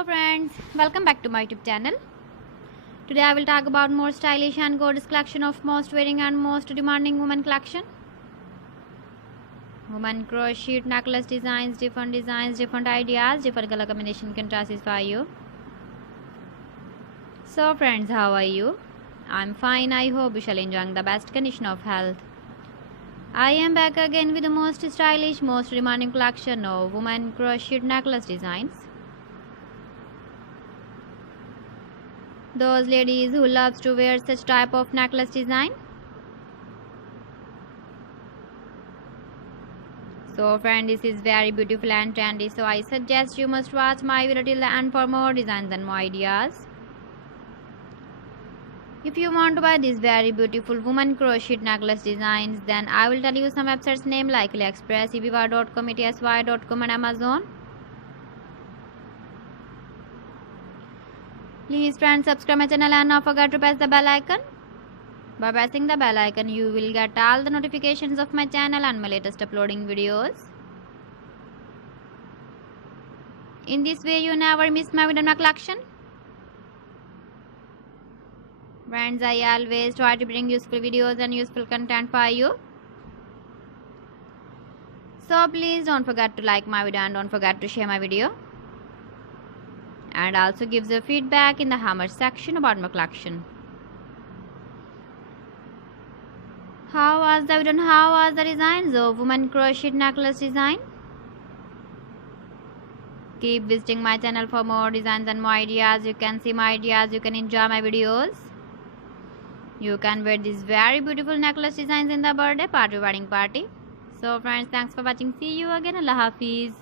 Hello friends, welcome back to my YouTube channel. Today I will talk about more stylish and gorgeous collection of most wearing and most demanding women collection. Women crochet necklace designs, different ideas, different color combination can satisfy you. So friends, how are you? I'm fine. I hope you shall enjoying the best condition of health. I am back again with the most stylish, most demanding collection of women crochet necklace designs. Those ladies who loves to wear such type of necklace design. So friend, this is very beautiful and trendy, so I suggest you must watch my video till the end for more designs and more ideas. If you want to buy these very beautiful woman crochet necklace designs, then I will tell you some websites name like AliExpress, eBay.com, etsy.com and Amazon. Please friends, subscribe my channel and not forget to press the bell icon. By pressing the bell icon, you will get all the notifications of my channel and my latest uploading videos. In this way, you never miss my video collection. Friends, I always try to bring useful videos and useful content for you. So please don't forget to like my video and don't forget to share my video. And also give the feedback in the hammer section about my collection. How was the video and how was the designs of woman crochet necklace design? Keep visiting my channel for more designs and more ideas. You can see my ideas, you can enjoy my videos. You can wear these very beautiful necklace designs in the birthday party, wedding party. So friends, thanks for watching. See you again. Allah Hafiz.